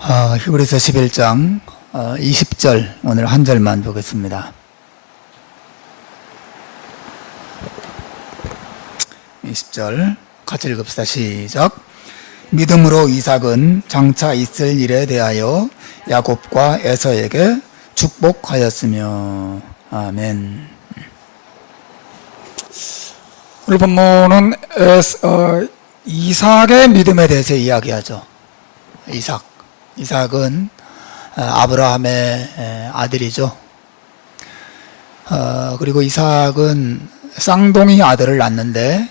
히브리서 11장 20절 오늘 한 절만 보겠습니다. 20절 같이 읽읍시다. 시작. 믿음으로 이삭은 장차 있을 일에 대하여 야곱과 에서에게 축복하였으며. 아멘. 오늘 본문은 이삭의 믿음에 대해서 이야기하죠. 이삭은 아브라함의 아들이죠. 그리고 이삭은 쌍둥이 아들을 낳는데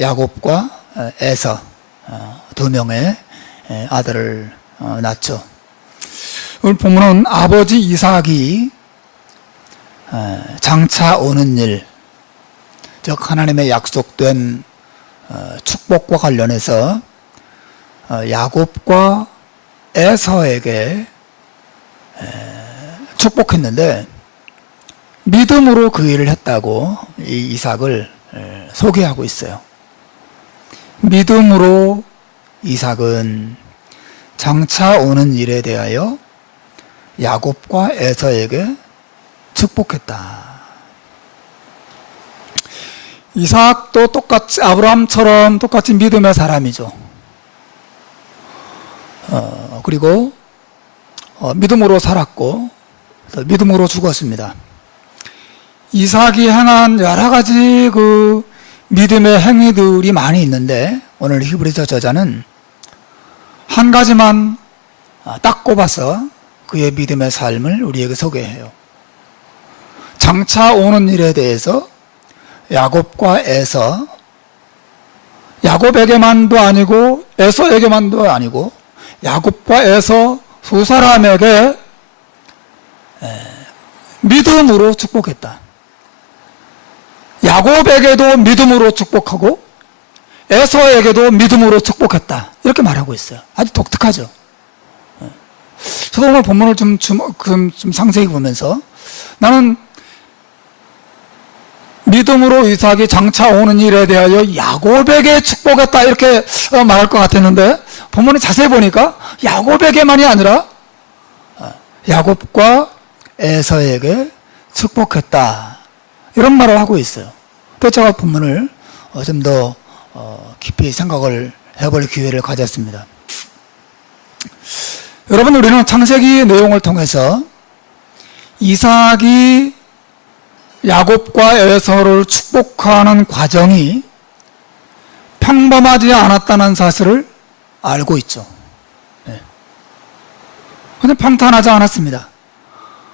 야곱과 에서 두 명의 아들을 낳죠. 오늘 본문은 아버지 이삭이 장차 오는 일, 즉 하나님의 약속된 축복과 관련해서 야곱과 에서에게 축복했는데 믿음으로 그 일을 했다고 이 이삭을 소개하고 있어요. 믿음으로 이삭은 장차 오는 일에 대하여 야곱과 에서에게 축복했다. 이삭도 똑같이 아브라함처럼 똑같이 믿음의 사람이죠. 그리고 믿음으로 살았고 믿음으로 죽었습니다. 이삭이 행한 여러 가지 그 믿음의 행위들이 많이 있는데 오늘 히브리서 저자는 한 가지만 딱 꼽아서 그의 믿음의 삶을 우리에게 소개해요. 장차 오는 일에 대해서 야곱과 에서, 야곱에게만도 아니고 에서에게만도 아니고 야곱과 에서 두 사람에게 믿음으로 축복했다. 야곱에게도 믿음으로 축복하고 에서에게도 믿음으로 축복했다. 이렇게 말하고 있어요. 아주 독특하죠. 저도 오늘 본문을 좀 상세히 보면서 나는 믿음으로 이삭이 장차 오는 일에 대하여 야곱에게 축복했다 이렇게 말할 것 같았는데 본문을 자세히 보니까 야곱에게만이 아니라 야곱과 에서에게 축복했다 이런 말을 하고 있어요. 그래서 제가 본문을 좀 더 깊이 생각을 해볼 기회를 가졌습니다. 여러분, 우리는 창세기 내용을 통해서 이삭이 야곱과 에서를 축복하는 과정이 평범하지 않았다는 사실을 알고 있죠. 그냥 평탄하지 않았습니다.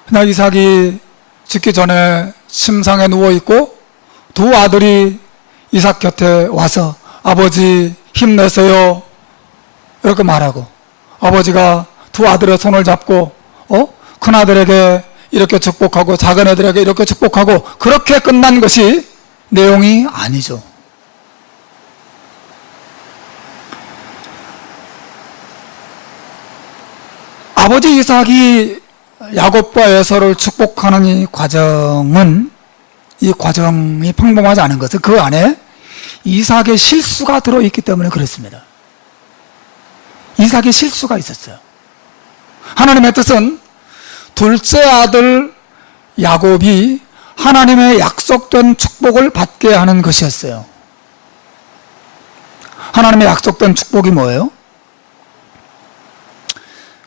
그냥 이삭이 죽기 전에 침상에 누워있고 두 아들이 이삭 곁에 와서 아버지 힘내세요 이렇게 말하고 아버지가 두 아들의 손을 잡고 큰아들에게 이렇게 축복하고 작은 애들에게 이렇게 축복하고 그렇게 끝난 것이 내용이 아니죠. 아버지 이삭이 야곱과 에서를 축복하는 이 과정이 평범하지 않은 것은 그 안에 이삭의 실수가 들어있기 때문에 그렇습니다. 이삭의 실수가 있었어요. 하나님의 뜻은 둘째 아들 야곱이 하나님의 약속된 축복을 받게 하는 것이었어요. 하나님의 약속된 축복이 뭐예요?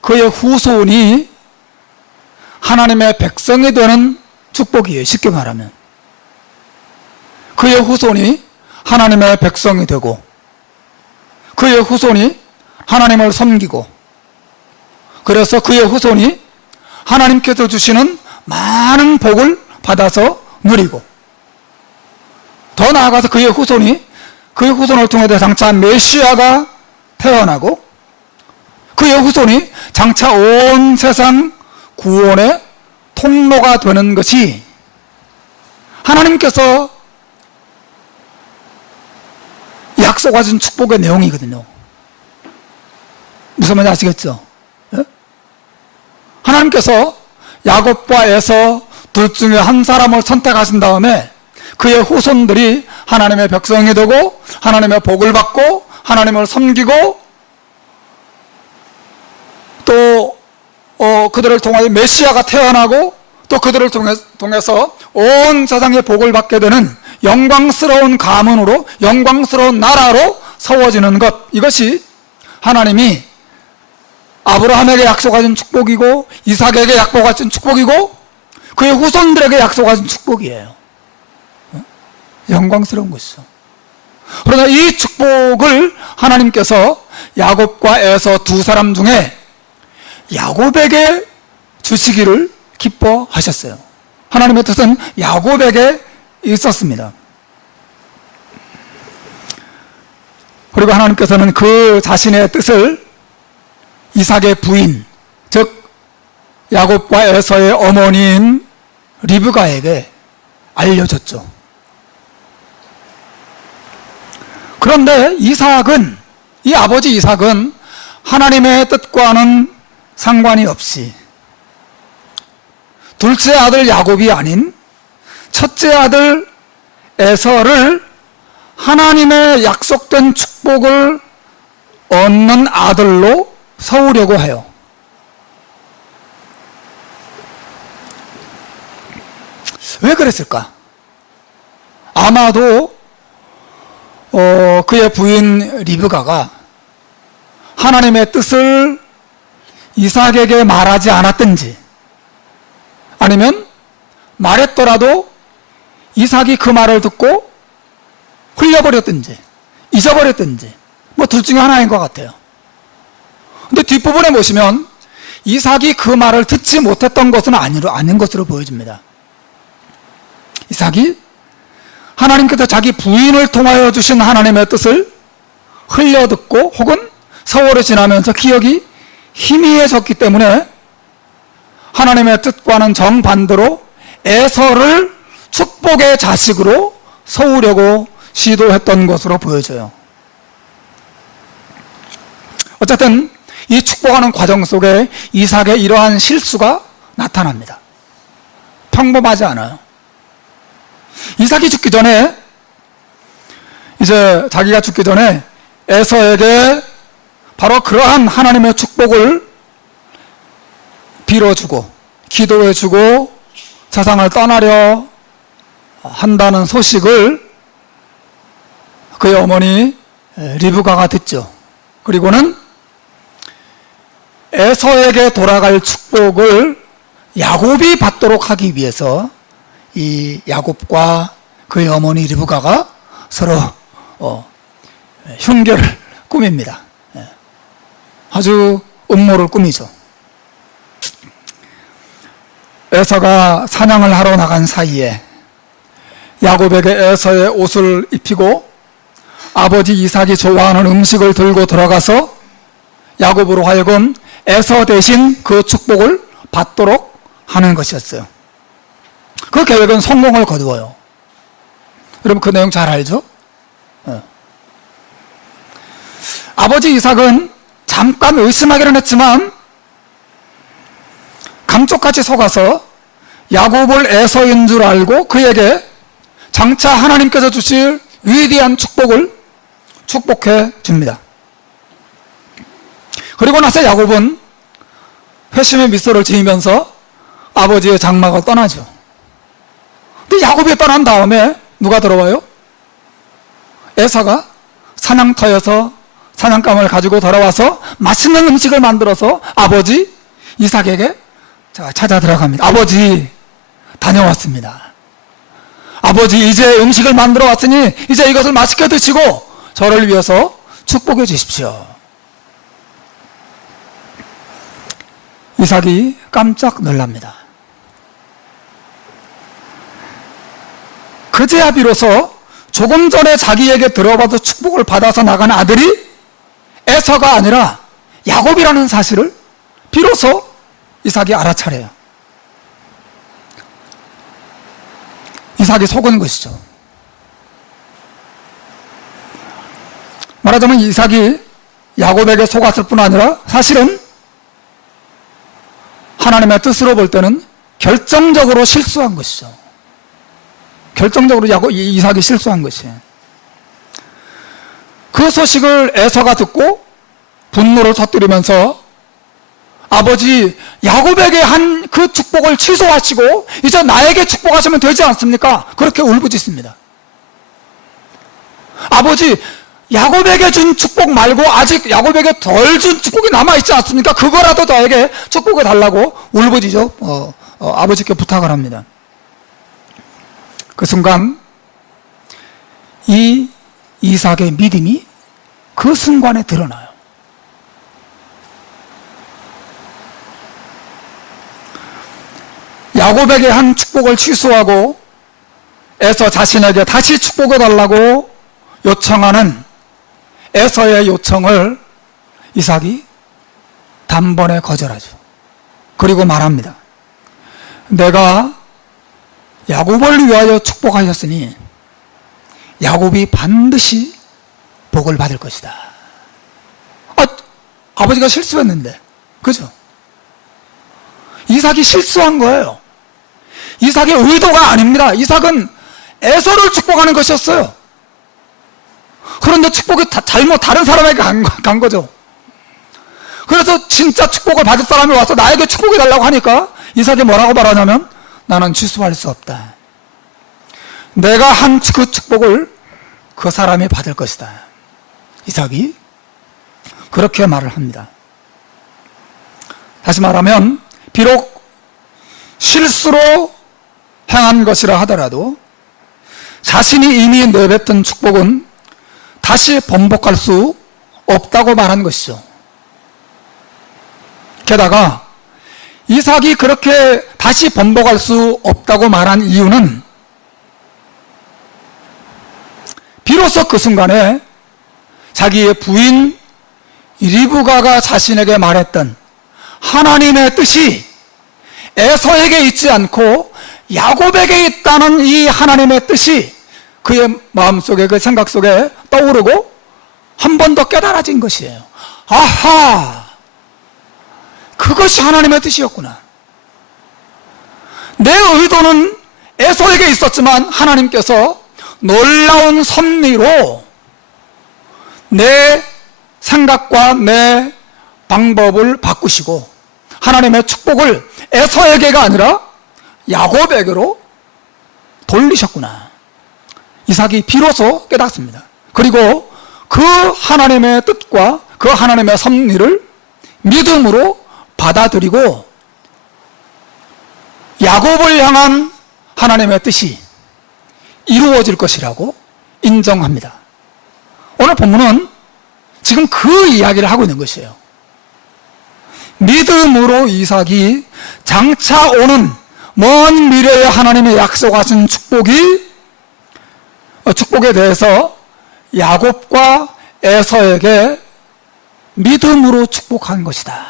그의 후손이 하나님의 백성이 되는 축복이에요. 쉽게 말하면 그의 후손이 하나님의 백성이 되고 그의 후손이 하나님을 섬기고 그래서 그의 후손이 하나님께서 주시는 많은 복을 받아서 누리고 더 나아가서 그의 후손을 통해 장차 메시아가 태어나고 그의 후손이 장차 온 세상 구원의 통로가 되는 것이 하나님께서 약속하신 축복의 내용이거든요. 무슨 말인지 아시겠죠? 하나님께서 야곱과 에서 둘 중에 한 사람을 선택하신 다음에 그의 후손들이 하나님의 백성이 되고 하나님의 복을 받고 하나님을 섬기고 그들을 통하여 메시아가 태어나고 또 그들을 통해서 온 세상의 복을 받게 되는 영광스러운 가문으로, 영광스러운 나라로 세워지는 것, 이것이 하나님이 아브라함에게 약속하신 축복이고 이삭에게 약속하신 축복이고 그의 후손들에게 약속하신 축복이에요. 영광스러운 것이죠. 그러나 이 축복을 하나님께서 야곱과 에서 두 사람 중에 야곱에게 주시기를 기뻐하셨어요. 하나님의 뜻은 야곱에게 있었습니다. 그리고 하나님께서는 그 자신의 뜻을 이삭의 부인, 즉 야곱과 에서의 어머니인 리브가에게 알려줬죠. 그런데 이삭은, 이 아버지 이삭은 하나님의 뜻과는 상관이 없이 둘째 아들 야곱이 아닌 첫째 아들 에서를 하나님의 약속된 축복을 얻는 아들로 세우려고 해요. 왜 그랬을까? 아마도 그의 부인 리브가가 하나님의 뜻을 이삭에게 말하지 않았든지, 아니면 말했더라도 이삭이 그 말을 듣고 흘려버렸든지 잊어버렸든지, 뭐 둘 중에 하나인 것 같아요. 근데 뒷부분에 보시면 이삭이 그 말을 듣지 못했던 것은 아닌 것으로 보여집니다. 이삭이 하나님께서 자기 부인을 통하여 주신 하나님의 뜻을 흘려듣고 혹은 세월이 지나면서 기억이 희미해졌기 때문에 하나님의 뜻과는 정반대로 에서를 축복의 자식으로 세우려고 시도했던 것으로 보여져요. 어쨌든 이 축복하는 과정 속에 이삭의 이러한 실수가 나타납니다. 평범하지 않아요. 이삭이 죽기 전에, 이제 자기가 죽기 전에 에서에게 바로 그러한 하나님의 축복을 빌어주고 기도해주고 세상을 떠나려 한다는 소식을 그의 어머니 리브가가 듣죠. 그리고는 에서에게 돌아갈 축복을 야곱이 받도록 하기 위해서 이 야곱과 그의 어머니 리브가가 서로 흉계를 꾸밉니다. 아주 음모를 꾸미죠. 에서가 사냥을 하러 나간 사이에 야곱에게 에서의 옷을 입히고 아버지 이삭이 좋아하는 음식을 들고 들어가서 야곱으로 하여금 에서 대신 그 축복을 받도록 하는 것이었어요. 그 계획은 성공을 거두어요. 여러분 그 내용 잘 알죠? 아버지 이삭은 잠깐 의심하기는 했지만 감쪽같이 속아서 야곱을 에서인 줄 알고 그에게 장차 하나님께서 주실 위대한 축복을 축복해 줍니다. 그리고 나서 야곱은 회심의 미소를 지으면서 아버지의 장막을 떠나죠. 근데 야곱이 떠난 다음에 누가 들어와요? 에서가 사냥터에서 사냥감을 가지고 돌아와서 맛있는 음식을 만들어서 아버지 이삭에게 찾아 들어갑니다. 아버지 다녀왔습니다. 아버지 이제 음식을 만들어 왔으니 이제 이것을 맛있게 드시고 저를 위해서 축복해 주십시오. 이삭이 깜짝 놀랍니다. 그제야 비로소 조금 전에 자기에게 들어봐도 축복을 받아서 나간 아들이 에서가 아니라 야곱이라는 사실을 비로소 이삭이 알아차려요. 이삭이 속은 것이죠. 말하자면 이삭이 야곱에게 속았을 뿐 아니라 사실은 하나님의 뜻으로 볼 때는 결정적으로 실수한 것이죠. 결정적으로 이삭이 실수한 것이에요. 그 소식을 에서가 듣고 분노를 터뜨리면서 아버지 야곱에게 한 그 축복을 취소하시고 이제 나에게 축복하시면 되지 않습니까? 그렇게 울부짖습니다. 아버지 야곱에게 준 축복 말고 아직 야곱에게 덜 준 축복이 남아있지 않습니까? 그거라도 나에게 축복을 달라고 울부짖어 아버지께 부탁을 합니다. 그 순간 이 이삭의 믿음이 그 순간에 드러나요. 야곱에게 한 축복을 취소하고 에서 자신에게 다시 축복을 달라고 요청하는 에서의 요청을 이삭이 단번에 거절하죠. 그리고 말합니다. 내가 야곱을 위하여 축복하셨으니 야곱이 반드시 복을 받을 것이다. 아버지가 실수했는데, 그죠? 이삭이 실수한 거예요. 이삭의 의도가 아닙니다. 이삭은 에서를 축복하는 것이었어요. 그런데 축복이 잘못 다른 사람에게 간 거죠. 그래서 진짜 축복을 받을 사람이 와서 나에게 축복이 달라고 하니까 이삭이 뭐라고 말하냐면 나는 취소할 수 없다. 내가 한 그 축복을 그 사람이 받을 것이다. 이삭이 그렇게 말을 합니다. 다시 말하면 비록 실수로 행한 것이라 하더라도 자신이 이미 내뱉은 축복은 다시 번복할 수 없다고 말한 것이죠. 게다가 이삭이 그렇게 다시 번복할 수 없다고 말한 이유는 비로소 그 순간에 자기의 부인 리브가가 자신에게 말했던 하나님의 뜻이 에서에게 있지 않고 야곱에게 있다는 이 하나님의 뜻이 그의 마음속에, 그 생각 속에 떠오르고 한 번 더 깨달아진 것이에요. 아하! 그것이 하나님의 뜻이었구나. 내 의도는 에서에게 있었지만 하나님께서 놀라운 섭리로 내 생각과 내 방법을 바꾸시고 하나님의 축복을 에서에게가 아니라 야곱에게로 돌리셨구나. 이삭이 비로소 깨닫습니다. 그리고 그 하나님의 뜻과 그 하나님의 섭리를 믿음으로 받아들이고 야곱을 향한 하나님의 뜻이 이루어질 것이라고 인정합니다. 오늘 본문은 지금 그 이야기를 하고 있는 것이에요. 믿음으로 이삭이 장차 오는 먼 미래에 하나님의 약속하신 축복에 대해서 야곱과 에서에게 믿음으로 축복한 것이다.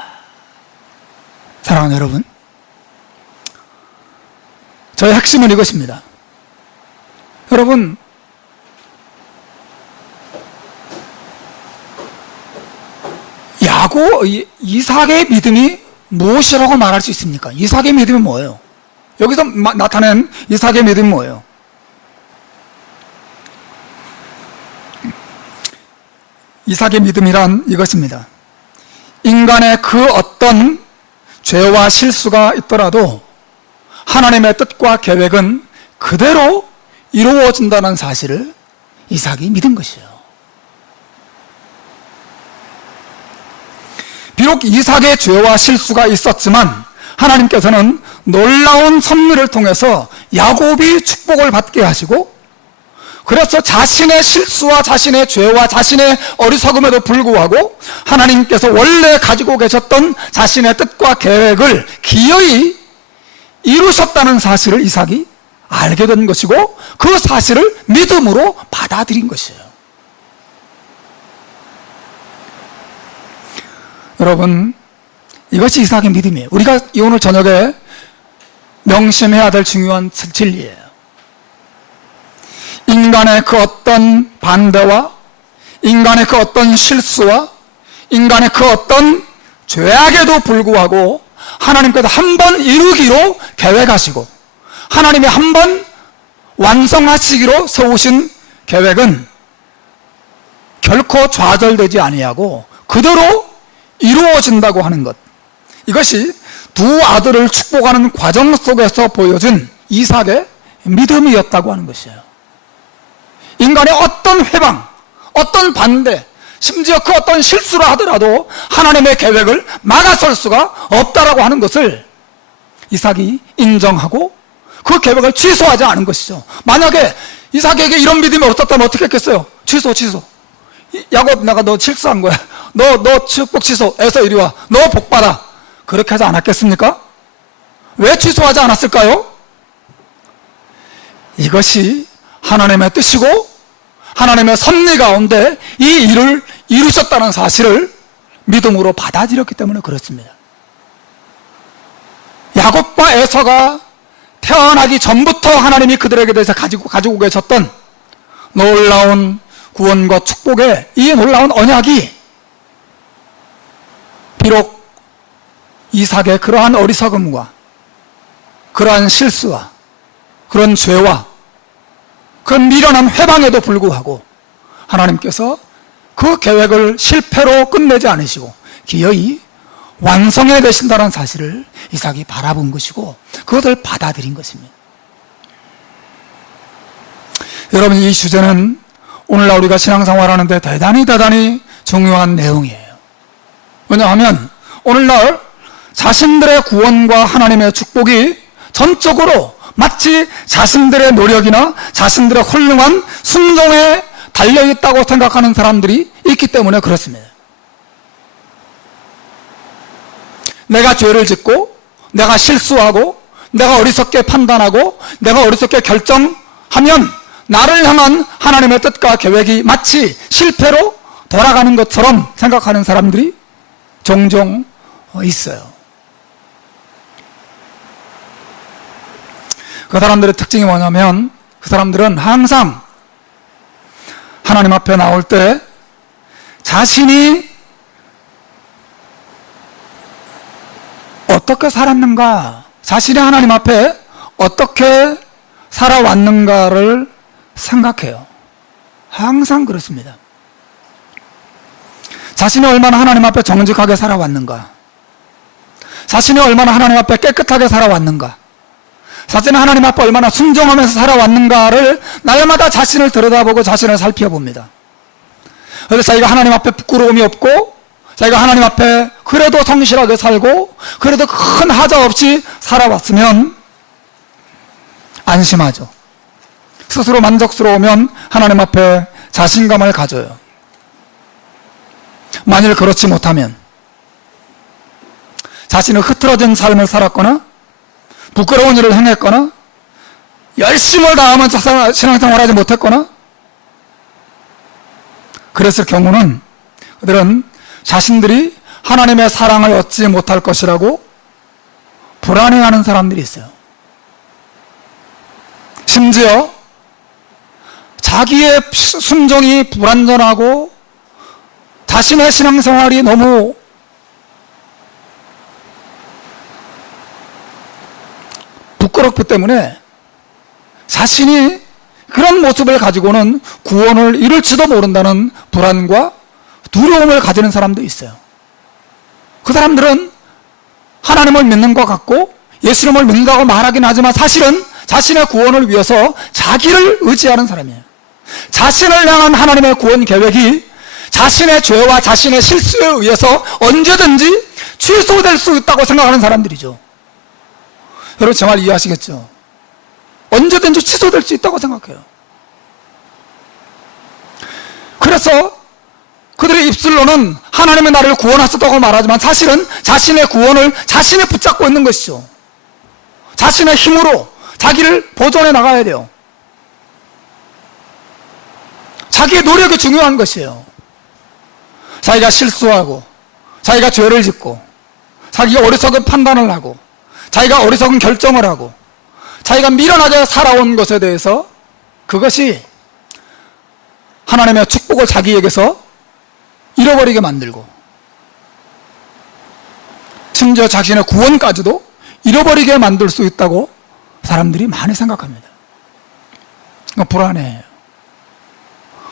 사랑하는 여러분, 저의 핵심은 이것입니다. 여러분, 이삭의 믿음이 무엇이라고 말할 수 있습니까? 이삭의 믿음이 뭐예요? 여기서 나타낸 이삭의 믿음이 뭐예요? 이삭의 믿음이란 이것입니다. 인간의 그 어떤 죄와 실수가 있더라도 하나님의 뜻과 계획은 그대로 이루어진다는 사실을 이삭이 믿은 것이에요. 비록 이삭의 죄와 실수가 있었지만 하나님께서는 놀라운 섭리를 통해서 야곱이 축복을 받게 하시고, 그래서 자신의 실수와 자신의 죄와 자신의 어리석음에도 불구하고 하나님께서 원래 가지고 계셨던 자신의 뜻과 계획을 기어이 이루셨다는 사실을 이삭이 알게 된 것이고 그 사실을 믿음으로 받아들인 것이에요. 여러분, 이것이 이삭의 믿음이에요. 우리가 오늘 저녁에 명심해야 될 중요한 진리예요. 인간의 그 어떤 반대와 인간의 그 어떤 실수와 인간의 그 어떤 죄악에도 불구하고 하나님께서 한 번 이루기로 계획하시고 하나님이 한 번 완성하시기로 세우신 계획은 결코 좌절되지 아니하고 그대로 이루어진다고 하는 것, 이것이 두 아들을 축복하는 과정 속에서 보여준 이삭의 믿음이었다고 하는 것이에요. 인간의 어떤 회방, 어떤 반대, 심지어 그 어떤 실수를 하더라도 하나님의 계획을 막아설 수가 없다라고 하는 것을 이삭이 인정하고 그 계획을 취소하지 않은 것이죠. 만약에 이삭에게 이런 믿음이 없었다면 어떻게 했겠어요? 취소. 야곱, 내가 너 실수한 거야. 너 축복 취소해서 이리 와. 너 복 받아. 그렇게 하지 않았겠습니까? 왜 취소하지 않았을까요? 이것이 하나님의 뜻이고 하나님의 섭리 가운데 이 일을 이루셨다는 사실을 믿음으로 받아들였기 때문에 그렇습니다. 야곱과 에서가 태어나기 전부터 하나님이 그들에게 대해서 가지고 계셨던 놀라운 구원과 축복의 이 놀라운 언약이 비록 이삭의 그러한 어리석음과 그러한 실수와 그런 죄와 그런 미련한 회방에도 불구하고 하나님께서 그 계획을 실패로 끝내지 않으시고 기어이 완성해 되신다는 사실을 이삭이 바라본 것이고 그것을 받아들인 것입니다. 여러분, 이 주제는 오늘날 우리가 신앙생활하는데 대단히 중요한 내용이에요. 왜냐하면 오늘날 자신들의 구원과 하나님의 축복이 전적으로 마치 자신들의 노력이나 자신들의 훌륭한 순종에 달려있다고 생각하는 사람들이 있기 때문에 그렇습니다. 내가 죄를 짓고 내가 실수하고 내가 어리석게 판단하고 내가 어리석게 결정하면 나를 향한 하나님의 뜻과 계획이 마치 실패로 돌아가는 것처럼 생각하는 사람들이 종종 있어요. 그 사람들의 특징이 뭐냐면 그 사람들은 항상 하나님 앞에 나올 때 자신이 어떻게 살았는가, 자신이 하나님 앞에 어떻게 살아왔는가를 생각해요. 항상 그렇습니다. 자신이 얼마나 하나님 앞에 정직하게 살아왔는가, 자신이 얼마나 하나님 앞에 깨끗하게 살아왔는가, 자신이 하나님 앞에 얼마나 순종하면서 살아왔는가를 날마다 자신을 들여다보고 자신을 살펴봅니다. 그래서 자기가 하나님 앞에 부끄러움이 없고 자기가 하나님 앞에 그래도 성실하게 살고 그래도 큰 하자 없이 살아왔으면 안심하죠. 스스로 만족스러우면 하나님 앞에 자신감을 가져요. 만일 그렇지 못하면 자신은 흐트러진 삶을 살았거나 부끄러운 일을 행했거나 열심을 다하면서 신앙생활하지 못했거나 그랬을 경우는 그들은 자신들이 하나님의 사랑을 얻지 못할 것이라고 불안해하는 사람들이 있어요. 심지어 자기의 순종이 불완전하고 자신의 신앙생활이 너무 부끄럽기 때문에 자신이 그런 모습을 가지고는 구원을 이룰지도 모른다는 불안과 두려움을 가지는 사람도 있어요. 그 사람들은 하나님을 믿는 것 같고 예수님을 믿는다고 말하긴 하지만 사실은 자신의 구원을 위해서 자기를 의지하는 사람이에요. 자신을 향한 하나님의 구원 계획이 자신의 죄와 자신의 실수에 의해서 언제든지 취소될 수 있다고 생각하는 사람들이죠. 여러분 제 말 이해하시겠죠? 언제든지 취소될 수 있다고 생각해요. 그래서 그들의 입술로는 하나님의 나를 구원하셨다고 말하지만 사실은 자신의 구원을 자신이 붙잡고 있는 것이죠. 자신의 힘으로 자기를 보존해 나가야 돼요. 자기의 노력이 중요한 것이에요. 자기가 실수하고 자기가 죄를 짓고 자기가 어리석은 판단을 하고 자기가 어리석은 결정을 하고 자기가 미련하게 살아온 것에 대해서 그것이 하나님의 축복을 자기에게서 잃어버리게 만들고 심지어 자신의 구원까지도 잃어버리게 만들 수 있다고 사람들이 많이 생각합니다. 불안해해요.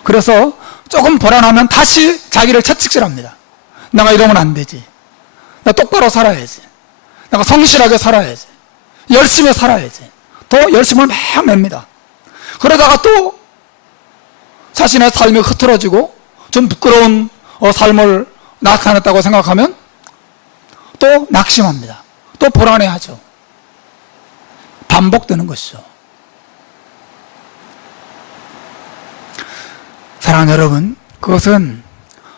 그래서 조금 불안하면 다시 자기를 채찍질합니다. 내가 이러면 안 되지. 내가 똑바로 살아야지. 내가 성실하게 살아야지. 열심히 살아야지. 더 열심을 막 냅니다. 그러다가 또 자신의 삶이 흐트러지고 좀 부끄러운 삶을 나타냈다고 생각하면 또 낙심합니다. 또 불안해하죠. 반복되는 것이죠. 사랑하는 여러분, 그것은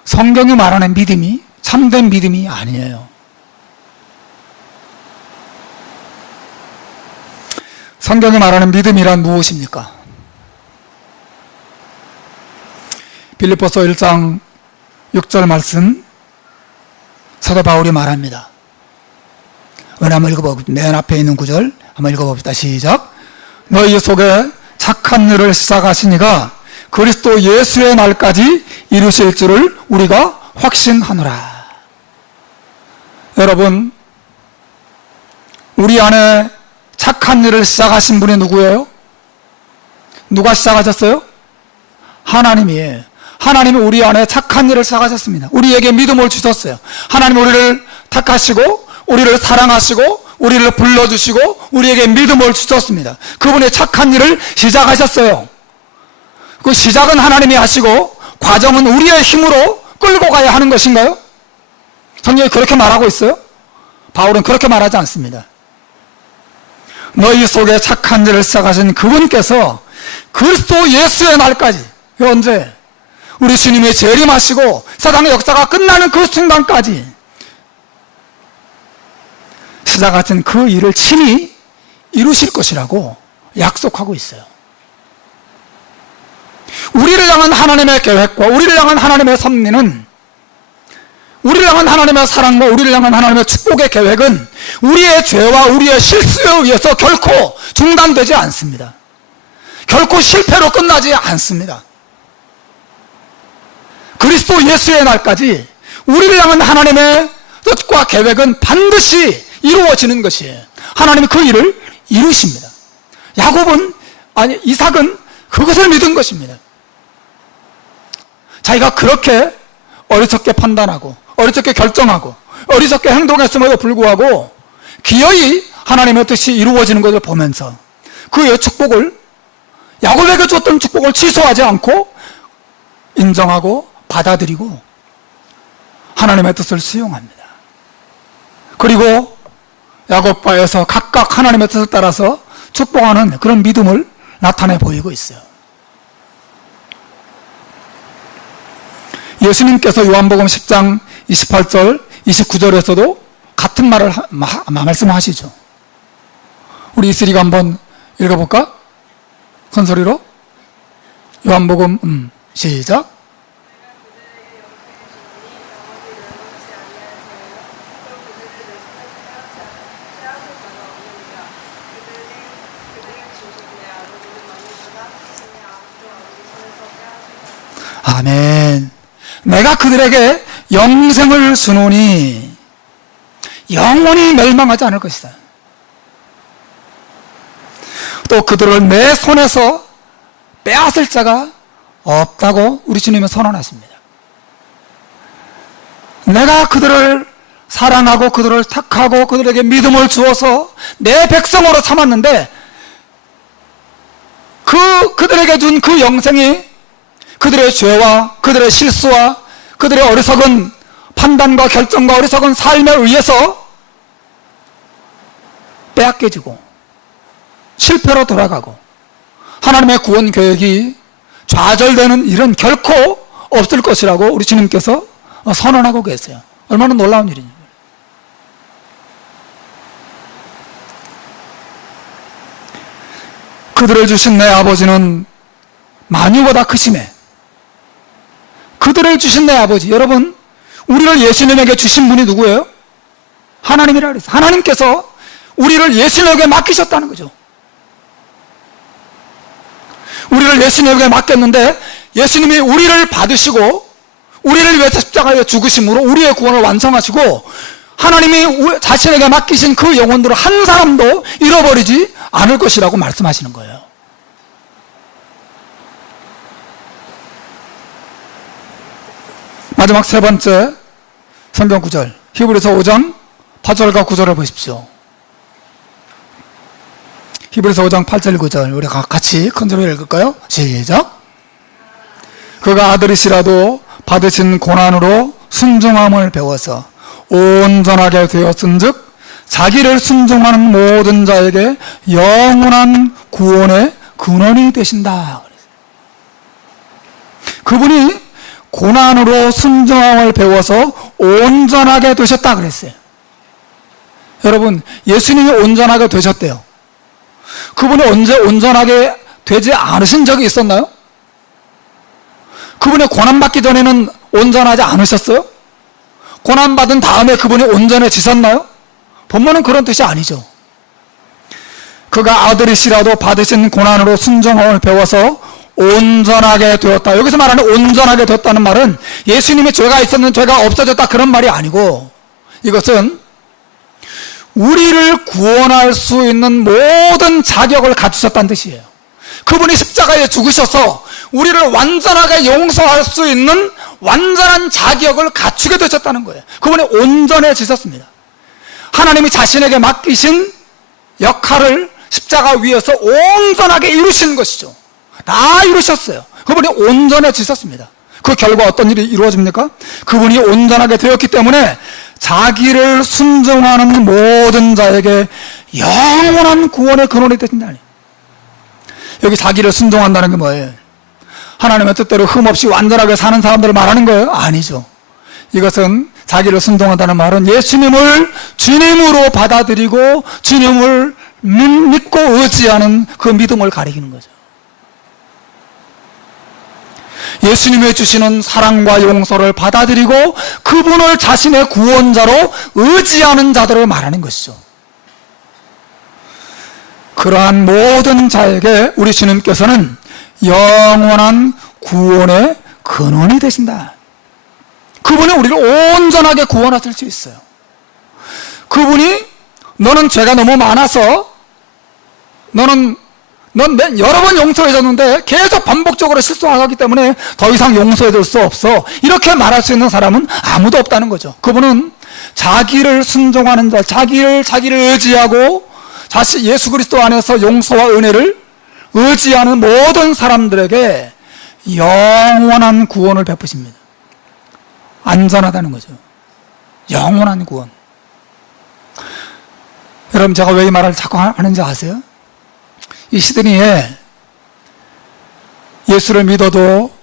성경이 말하는 믿음이 참된 믿음이 아니에요. 성경이 말하는 믿음이란 무엇입니까? 빌립보서 1장 6절 말씀 사도 바울이 말합니다. 우리 한번 읽어봅시다. 맨 앞에 있는 구절 한번 읽어봅시다. 시작. 너희 속에 착한 일을 시작하시니가 그리스도 예수의 날까지 이루실 줄을 우리가 확신하노라. 여러분, 우리 안에 착한 일을 시작하신 분이 누구예요? 누가 시작하셨어요? 하나님이에요. 하나님이 우리 안에 착한 일을 시작하셨습니다. 우리에게 믿음을 주셨어요. 하나님 우리를 택하시고 우리를 사랑하시고 우리를 불러주시고 우리에게 믿음을 주셨습니다. 그분의 착한 일을 시작하셨어요. 그 시작은 하나님이 하시고 과정은 우리의 힘으로 끌고 가야 하는 것인가요? 성경이 그렇게 말하고 있어요? 바울은 그렇게 말하지 않습니다. 너희 속에 착한 일을 시작하신 그분께서 그리스도 예수의 날까지, 언제? 우리 주님이 재림하시고 세상의 역사가 끝나는 그 순간까지 시작하신 그 일을 친히 이루실 것이라고 약속하고 있어요. 우리를 향한 하나님의 계획과 우리를 향한 하나님의 섭리는, 우리를 향한 하나님의 사랑과 우리를 향한 하나님의 축복의 계획은 우리의 죄와 우리의 실수에 의해서 결코 중단되지 않습니다. 결코 실패로 끝나지 않습니다. 그리스도 예수의 날까지 우리를 향한 하나님의 뜻과 계획은 반드시 이루어지는 것이에요. 하나님이 그 일을 이루십니다. 이삭은 그것을 믿은 것입니다. 자기가 그렇게 어리석게 판단하고 어리석게 결정하고 어리석게 행동했음에도 불구하고 기어이 하나님의 뜻이 이루어지는 것을 보면서 그의 축복을, 야곱에게 줬던 축복을 취소하지 않고 인정하고 받아들이고 하나님의 뜻을 수용합니다. 그리고 야곱과에서 각각 하나님의 뜻을 따라서 축복하는 그런 믿음을 나타내 보이고 있어요. 예수님께서 요한복음 10장 28절, 29절에서도 같은 말을 말씀하시죠. 우리 이슬이가 한번 읽어볼까? 큰 소리로. 요한복음 시작. 아멘. 내가 그들에게 영생을 주노니 영원히 멸망하지 않을 것이다. 또 그들을 내 손에서 빼앗을 자가 없다고 우리 주님은 선언하십니다. 내가 그들을 사랑하고 그들을 택하고 그들에게 믿음을 주어서 내 백성으로 삼았는데 그들에게 준 그 영생이 그들의 죄와 그들의 실수와 그들의 어리석은 판단과 결정과 어리석은 삶에 의해서 빼앗겨지고 실패로 돌아가고 하나님의 구원 계획이 좌절되는 일은 결코 없을 것이라고 우리 주님께서 선언하고 계세요. 얼마나 놀라운 일입니까? 그들을 주신 내 아버지는 만유보다 크심에, 그들을 주신 내 아버지, 여러분, 우리를 예수님에게 주신 분이 누구예요? 하나님이라 그랬어요. 하나님께서 우리를 예수님에게 맡기셨다는 거죠. 우리를 예수님에게 맡겼는데 예수님이 우리를 받으시고 우리를 위해서 십자가에 죽으심으로 우리의 구원을 완성하시고 하나님이 자신에게 맡기신 그 영혼들을 한 사람도 잃어버리지 않을 것이라고 말씀하시는 거예요. 마지막 세 번째 성경 구절 히브리서 5장 8절과 9절을 보십시오. 히브리서 5장 8절 9절 우리 같이 큰 소리로 읽을까요? 시작. 그가 아들이시라도 받으신 고난으로 순종함을 배워서 온전하게 되었은즉 자기를 순종하는 모든 자에게 영원한 구원의 근원이 되신다. 그분이 고난으로 순종함을 배워서 온전하게 되셨다 그랬어요. 여러분, 예수님이 온전하게 되셨대요. 그분이 언제 온전하게 되지 않으신 적이 있었나요? 그분이 고난받기 전에는 온전하지 않으셨어요? 고난받은 다음에 그분이 온전해지셨나요? 본문은 그런 뜻이 아니죠. 그가 아들이시라도 받으신 고난으로 순종함을 배워서 온전하게 되었다. 여기서 말하는 온전하게 되었다는 말은 예수님이 죄가 있었는데 죄가 없어졌다 그런 말이 아니고, 이것은 우리를 구원할 수 있는 모든 자격을 갖추셨다는 뜻이에요. 그분이 십자가에 죽으셔서 우리를 완전하게 용서할 수 있는 완전한 자격을 갖추게 되셨다는 거예요. 그분이 온전해지셨습니다. 하나님이 자신에게 맡기신 역할을 십자가 위에서 온전하게 이루신 것이죠. 다 이루셨어요. 그분이 온전해지셨습니다. 그 결과 어떤 일이 이루어집니까? 그분이 온전하게 되었기 때문에 자기를 순종하는 모든 자에게 영원한 구원의 근원이 되신다니. 여기 자기를 순종한다는 게 뭐예요? 하나님의 뜻대로 흠없이 완전하게 사는 사람들을 말하는 거예요? 아니죠. 이것은 자기를 순종한다는 말은 예수님을 주님으로 받아들이고 주님을 믿고 의지하는 그 믿음을 가리키는 거죠. 예수님이 주시는 사랑과 용서를 받아들이고 그분을 자신의 구원자로 의지하는 자들을 말하는 것이죠. 그러한 모든 자에게 우리 주님께서는 영원한 구원의 근원이 되신다. 그분이 우리를 온전하게 구원하실 수 있어요. 그분이 너는 죄가 너무 많아서 넌 여러 번 용서해줬는데 계속 반복적으로 실수하기 때문에 더 이상 용서해줄 수 없어, 이렇게 말할 수 있는 사람은 아무도 없다는 거죠. 그분은 자기를 순종하는 자, 자기를 의지하고 자신 예수 그리스도 안에서 용서와 은혜를 의지하는 모든 사람들에게 영원한 구원을 베푸십니다. 안전하다는 거죠. 영원한 구원. 여러분, 제가 왜 이 말을 자꾸 하는지 아세요? 이 시드니에 예수를 믿어도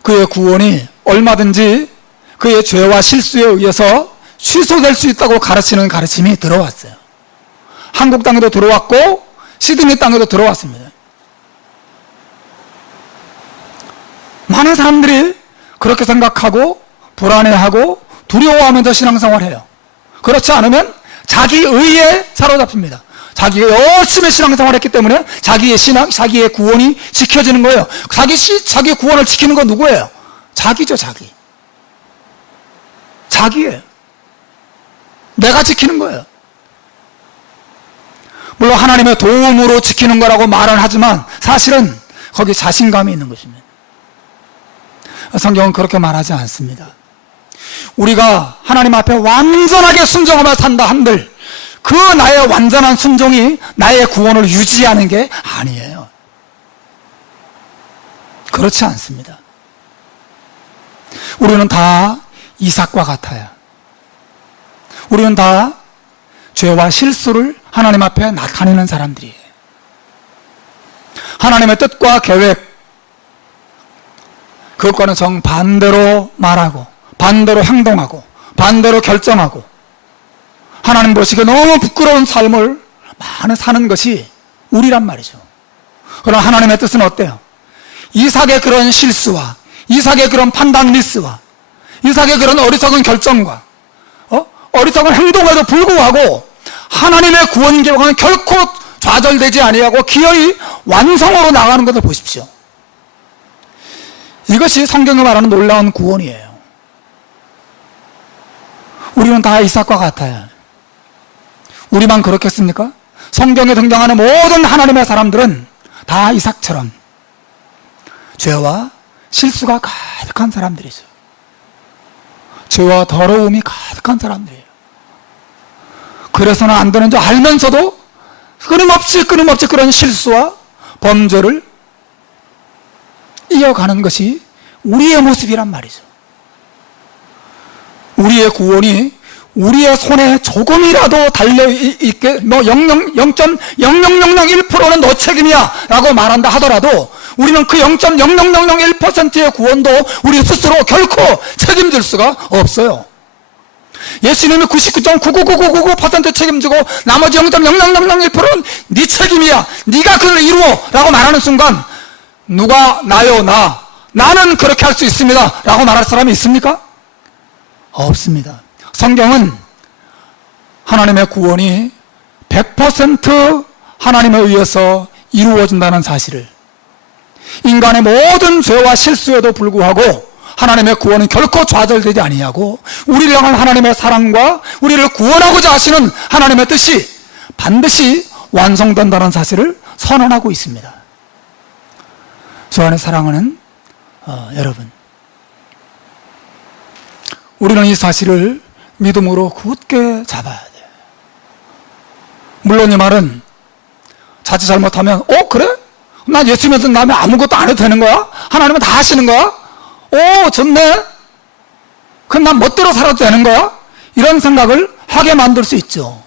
그의 구원이 얼마든지 그의 죄와 실수에 의해서 취소될 수 있다고 가르치는 가르침이 들어왔어요. 한국 땅에도 들어왔고 시드니 땅에도 들어왔습니다. 많은 사람들이 그렇게 생각하고 불안해하고 두려워하면서 신앙생활해요. 그렇지 않으면 자기 의에 사로잡힙니다. 자기가 열심히 신앙생활했기 때문에 자기의 구원이 지켜지는 거예요. 자기 구원을 지키는 건 누구예요? 자기죠, 자기. 자기예요. 내가 지키는 거예요. 물론 하나님의 도움으로 지키는 거라고 말은 하지만 사실은 거기 자신감이 있는 것입니다. 성경은 그렇게 말하지 않습니다. 우리가 하나님 앞에 완전하게 순종하며 산다 한들 그 나의 완전한 순종이 나의 구원을 유지하는 게 아니에요. 그렇지 않습니다. 우리는 다 이삭과 같아요. 우리는 다 죄와 실수를 하나님 앞에 나타내는 사람들이에요. 하나님의 뜻과 계획, 그것과는 정반대로 말하고 반대로 행동하고 반대로 결정하고 하나님 보시기에 너무 부끄러운 삶을 많이 사는 것이 우리란 말이죠. 그러나 하나님의 뜻은 어때요? 이삭의 그런 실수와 이삭의 그런 판단 미스와 이삭의 그런 어리석은 결정과 어리석은 행동에도 불구하고 하나님의 구원 계획은 결코 좌절되지 아니하고 기어이 완성으로 나가는 것을 보십시오. 이것이 성경이 말하는 놀라운 구원이에요. 우리는 다 이삭과 같아요. 우리만 그렇겠습니까? 성경에 등장하는 모든 하나님의 사람들은 다 이삭처럼 죄와 실수가 가득한 사람들이죠. 죄와 더러움이 가득한 사람들이에요. 그래서는 안 되는 줄 알면서도 끊임없이 그런 실수와 범죄를 이어가는 것이 우리의 모습이란 말이죠. 우리의 구원이 우리의 손에 조금이라도 달려있게, 0.00001%는 너 책임이야 라고 말한다 하더라도 우리는 그 0.00001%의 구원도 우리 스스로 결코 책임질 수가 없어요. 예수님이 99.99999% 책임지고 나머지 0.00001%는 네 책임이야, 네가 그걸 이루어 라고 말하는 순간 누가 나요, 나는 그렇게 할 수 있습니다 라고 말할 사람이 있습니까? 없습니다. 성경은 하나님의 구원이 100% 하나님에 의해서 이루어진다는 사실을, 인간의 모든 죄와 실수에도 불구하고 하나님의 구원은 결코 좌절되지 아니하고 우리를 향한 하나님의 사랑과 우리를 구원하고자 하시는 하나님의 뜻이 반드시 완성된다는 사실을 선언하고 있습니다. 주 안에 사랑하는 여러분, 우리는 이 사실을 믿음으로 굳게 잡아야 돼요. 물론 이 말은 자칫 잘못하면 그래? 난 예수 믿은 다음에 아무것도 안 해도 되는 거야? 하나님은 다 하시는 거야? 좋네? 그럼 난 멋대로 살아도 되는 거야? 이런 생각을 하게 만들 수 있죠.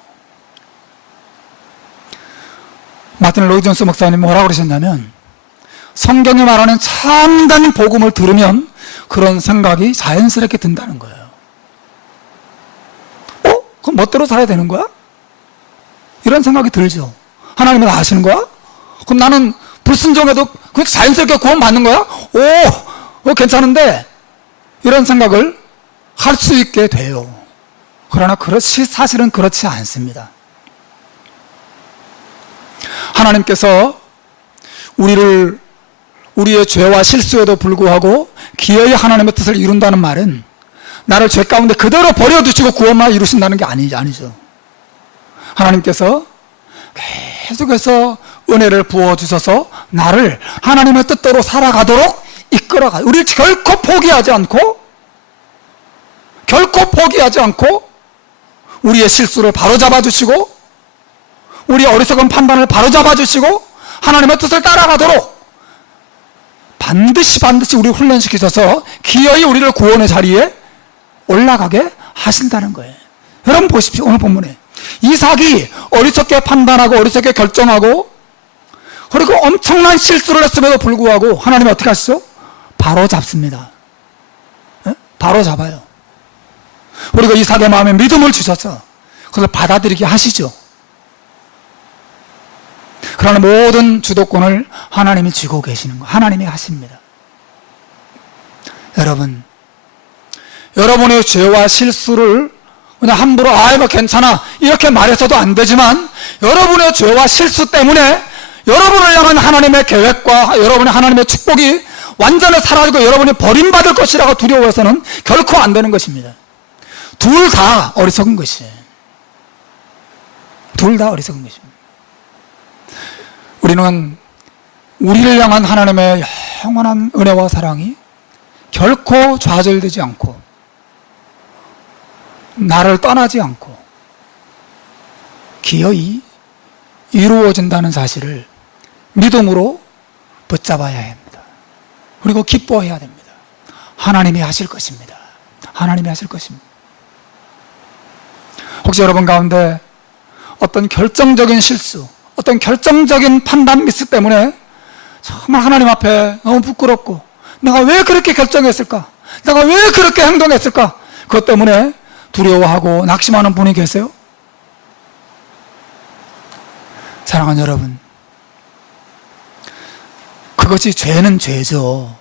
마틴 로이 존스 목사님 뭐라고 그러셨냐면, 성경이 말하는 참된 복음을 들으면 그런 생각이 자연스럽게 든다는 거예요. 그럼 멋대로 살아야 되는 거야? 이런 생각이 들죠. 하나님은 다 하시는 거야? 그럼 나는 불순종해도 그렇게 자연스럽게 구원받는 거야? 괜찮은데? 이런 생각을 할 수 있게 돼요. 그러나 사실은 그렇지 않습니다. 하나님께서 우리의 죄와 실수에도 불구하고 기어이 하나님의 뜻을 이룬다는 말은 나를 죄 가운데 그대로 버려두시고 구원만 이루신다는 게 아니죠. 하나님께서 계속해서 은혜를 부어주셔서 나를 하나님의 뜻대로 살아가도록 이끌어가요. 우리를 결코 포기하지 않고 우리의 실수를 바로잡아 주시고 우리의 어리석은 판단을 바로잡아 주시고 하나님의 뜻을 따라가도록 반드시 우리를 훈련시키셔서 기어이 우리를 구원의 자리에 올라가게 하신다는 거예요. 여러분 보십시오. 오늘 본문에 이삭이 어리석게 판단하고 어리석게 결정하고 그리고 엄청난 실수를 했음에도 불구하고 하나님이 어떻게 하시죠? 바로 잡습니다. 바로 잡아요. 그리고 이삭의 마음에 믿음을 주셔서 그것을 받아들이게 하시죠. 그러나 모든 주도권을 하나님이 쥐고 계시는 거, 하나님이 하십니다. 여러분의 죄와 실수를 그냥 함부로 괜찮아 이렇게 말해서도 안 되지만, 여러분의 죄와 실수 때문에 여러분을 향한 하나님의 계획과 여러분의 하나님의 축복이 완전히 사라지고 여러분이 버림받을 것이라고 두려워해서는 결코 안 되는 것입니다. 둘 다 어리석은 것이에요. 둘 다 어리석은 것입니다. 우리는 우리를 향한 하나님의 영원한 은혜와 사랑이 결코 좌절되지 않고 나를 떠나지 않고 기어이 이루어진다는 사실을 믿음으로 붙잡아야 합니다. 그리고 기뻐해야 됩니다. 하나님이 하실 것입니다. 하나님이 하실 것입니다. 혹시 여러분 가운데 어떤 결정적인 실수, 어떤 결정적인 판단 미스 때문에 정말 하나님 앞에 너무 부끄럽고 내가 왜 그렇게 결정했을까? 내가 왜 그렇게 행동했을까? 그것 때문에 두려워하고 낙심하는 분이 계세요? 사랑하는 여러분, 그것이 죄는 죄죠.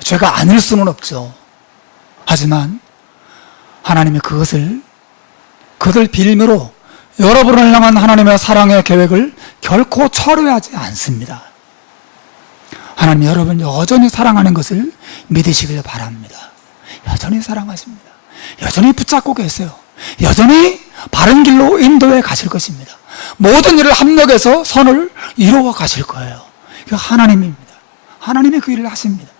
죄가 아닐 수는 없죠. 하지만 하나님이 그것을 빌미로 여러분을 향한 하나님의 사랑의 계획을 결코 철회하지 않습니다. 하나님 여러분 여전히 사랑하는 것을 믿으시길 바랍니다. 여전히 사랑하십니다. 여전히 붙잡고 계세요. 여전히 바른 길로 인도해 가실 것입니다. 모든 일을 합력해서 선을 이루어 가실 거예요. 그 하나님입니다. 하나님이 그 일을 하십니다.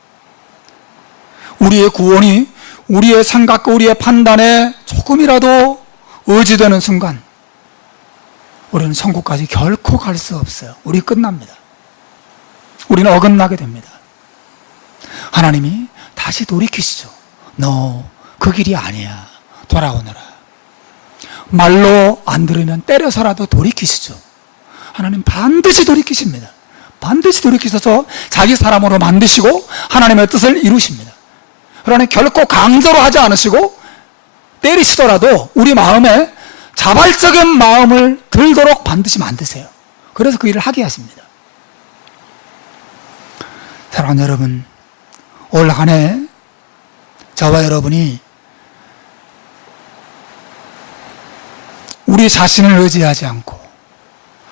우리의 구원이 우리의 생각과 우리의 판단에 조금이라도 의지되는 순간 우리는 천국까지 결코 갈 수 없어요. 우리 끝납니다. 우리는 어긋나게 됩니다. 하나님이 다시 돌이키시죠. 너 그 길이 아니야. 돌아오너라. 말로 안 들으면 때려서라도 돌이키시죠. 하나님 반드시 돌이키십니다. 반드시 돌이키셔서 자기 사람으로 만드시고 하나님의 뜻을 이루십니다. 그러니 결코 강제로 하지 않으시고 때리시더라도 우리 마음에 자발적인 마음을 들도록 반드시 만드세요. 그래서 그 일을 하게 하십니다. 사랑하는 여러분, 올 한 해 저와 여러분이 우리 자신을 의지하지 않고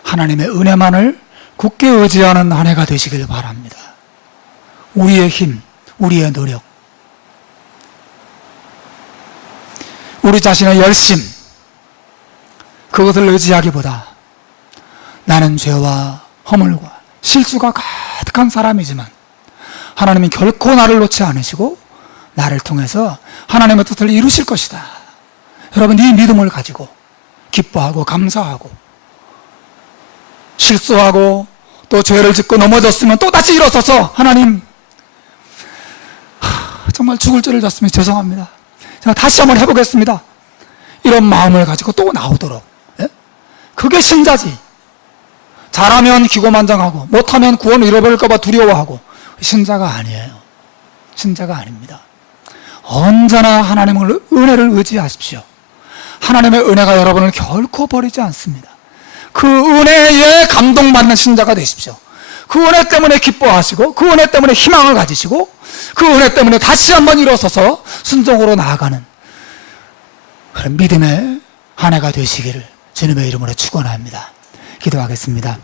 하나님의 은혜만을 굳게 의지하는 한 해가 되시길 바랍니다. 우리의 힘, 우리의 노력, 우리 자신의 열심, 그것을 의지하기보다 나는 죄와 허물과 실수가 가득한 사람이지만 하나님이 결코 나를 놓지 않으시고 나를 통해서 하나님의 뜻을 이루실 것이다. 여러분, 이 믿음을 가지고 기뻐하고 감사하고 실수하고 또 죄를 짓고 넘어졌으면 또 다시 일어서서 하나님 정말 죽을 죄를 졌으면 죄송합니다. 제가 다시 한번 해보겠습니다. 이런 마음을 가지고 또 나오도록. 예? 그게 신자지. 잘하면 기고만장하고 못하면 구원을 잃어버릴까 봐 두려워하고. 신자가 아니에요. 신자가 아닙니다. 언제나 하나님의 은혜를 의지하십시오. 하나님의 은혜가 여러분을 결코 버리지 않습니다. 그 은혜에 감동받는 신자가 되십시오. 그 은혜 때문에 기뻐하시고 그 은혜 때문에 희망을 가지시고 그 은혜 때문에 다시 한번 일어서서 순종으로 나아가는 그런 믿음의 한 해가 되시기를 주님의 이름으로 축원합니다. 기도하겠습니다.